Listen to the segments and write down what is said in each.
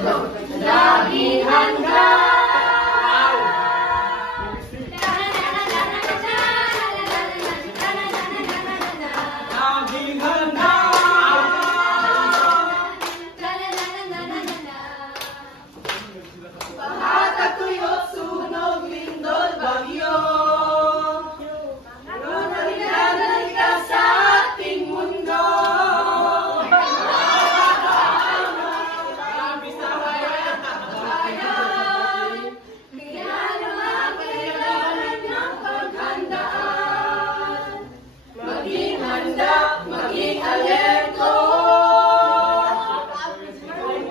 laging handa. Laging handa. Pahatag tuyot, sunog, lindol, bagyo. Ngunit ka sa ating mundo. Maging alerto,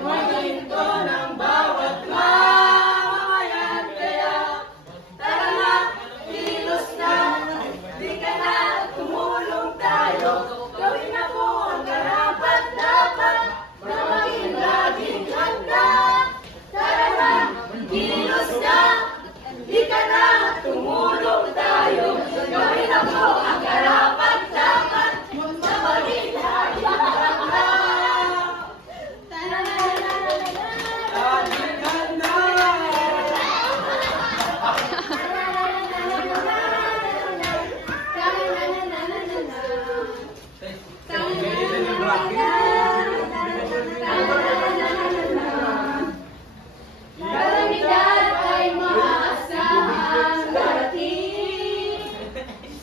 maghinto ng bawat mamayan. Kaya tara na, kilos na, di ka na, tumulong tayo. Gawin na po ang karapat-dapat na maging laging handa. Tara na, kilos na, di ka na, tumulong tayo. Gawin na po ang karapat-dapat. Kalamidad ay maasahang darating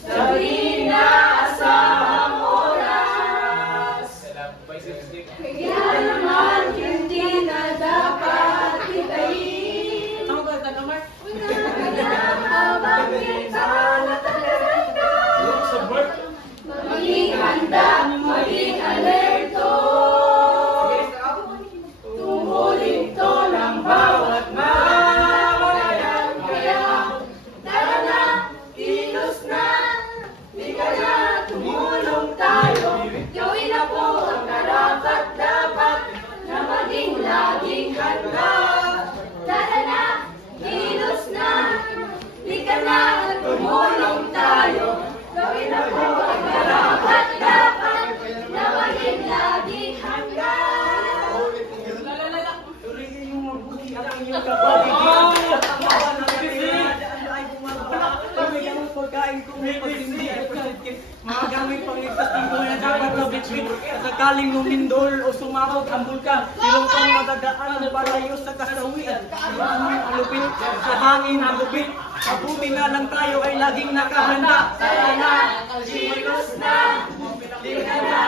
sa di inaasahang oras. Kaya naman hindi na dapat hitayin. Habang kita natatanda, maging handa, maging alerto. Tumulinto ng bawat mamayan. Kaya tara na, kilos na, di ka na, tumulong tayo. Gawin na po ang karapat-dapat na maging laging handa. Tara na, kilos na, di ka na, tumulong tayo. Gawin na po ang karapat-dapat na maging laging handa. Mga gamit pangligtas ng buhay na dapat na bitbit sa sakaling lumindol o sumabog ang bulkan. Silong pang madagaan na palayo sa kasawian. Ang lupit sa hangin ang lupit. Mabuti na lang tayo ay laging nakahanda. Tara na, kilos na, di ka na,